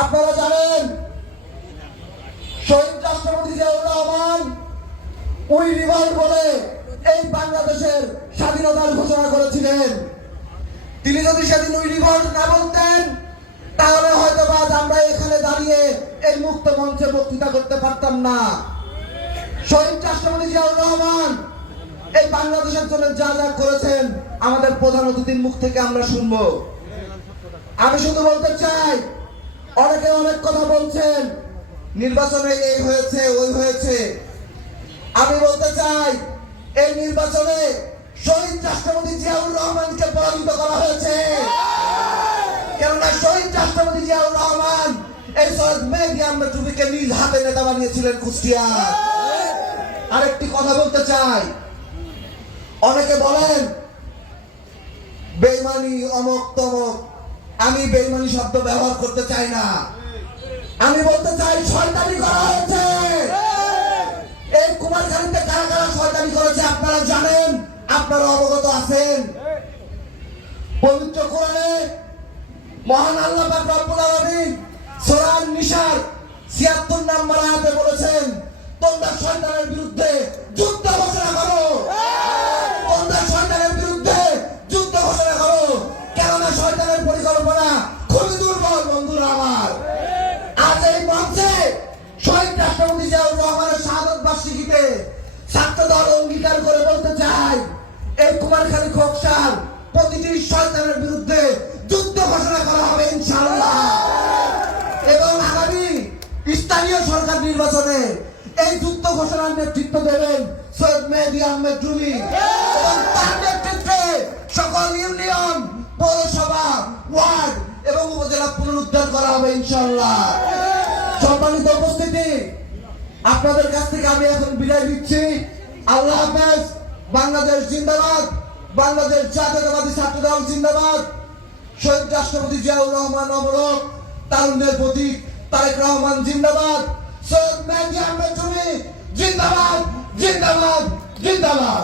আপনারা জানেন শহীদ রাষ্ট্রপতি জিয়াউর রহমান উই রিভল্ট বলে এই বাংলাদেশের স্বাধীনতার ঘোষণা করেছিলেন। তিনি যদি সেদিন উই রিভল্ট না বলতেন তাহলে হয়তো আজ আমরা এখানে দাঁড়িয়ে এই মুক্ত মঞ্চে বক্তৃতা করতে পারতাম না। শহীদ রাষ্ট্রপতি জিয়াউর রহমান এই বাংলাদেশের জন্য যা যা করেছেন আমাদের প্রধান অতিথির মুখ থেকে আমরা শুনবো। আমি শুধু বলতে চাই, অনেকে অনেক কথা বলছেন, নির্বাচনে এই হয়েছে ওই হয়েছে। আমি বলতে চাই এই নির্বাচনে শহীদ রাষ্ট্রপতি জিয়াউর রহমানকে পরাজিত করা হয়েছে। কেননা শহীদ রাষ্ট্রপতি জিয়াউর রহমান এই সৈয়দ মেহেদী আহমেদ চৌধুরীকে নিজ হাতে নেতা বানিয়েছিলেন কুষ্টিয়া। আরেকটি কথা বলতে চাই, অনেকে বলেন বেঈমানি অমক তমক, আমি বেঈমানি শব্দ ব্যবহার করতে চাই না। আমি বলতে চাই শয়তানি করা হয়েছে। এই কুমারখালীতে কারা কারা শয়তানি করেছে আপনারা জানেন, আপনারা অবগত আছেন। পবিত্র কোরআনে মহান আল্লাহ পাক রব্বুল আলামিন সূরা আন-নিসার ৭৬ নম্বর আয়াতে বলেছেন, তোমরা শয়তানের বিরুদ্ধে যুদ্ধ ঘোষণা করো। তোমরা শয়তানের বিরুদ্ধে যুদ্ধ ঘোষণা করো, কেননা শয়তানের পরিকল্পনা খুবই দুর্বল। বন্ধুরা আমার, আজ এই মঞ্চে শহীদ রাষ্ট্রপতি জিয়াউর রহমানের শাহাদত বার্ষিকীতে ছাত্রদল অঙ্গীকার করে বলতে চাই, এই কুমারখালী খোকসার প্রতিটি শয়তানের বিরুদ্ধে যুদ্ধ ঘোষণা করা হবে ইনশাআল্লাহ। এবং আগামী স্থানীয় সরকার নির্বাচনে এই যুদ্ধ ঘোষণার নেতৃত্ব দেবেন সৈয়দ মেহেদী আহমেদ চৌধুরী এবং তার নেতৃত্বে সকল ইউনিয়ন, পৌরসভা, ওয়ার্ড এবং উপজেলা পুনরুদ্ধার করা হবে ইনশাআল্লাহ। সম্মানিত উপস্থিতি, আপনাদের কাছ থেকে আমি এখন বিদায় নিচ্ছি। আল্লাহ হাফেজ। বাংলাদেশ জিন্দাবাদ। বাংলাদেশ জাতীয়তাবাদী ছাত্রদল জিন্দাবাদ। শহীদ রাষ্ট্রপতি জিয়াউর রহমান অমরক, তারুণ্যের প্রতীক তারেক রহমান জিন্দাবাদ। সৈয়দ মেহেদী আহমেদ চৌধুরী জিন্দাবাদ, জিন্দাবাদ, জিন্দাবাদ।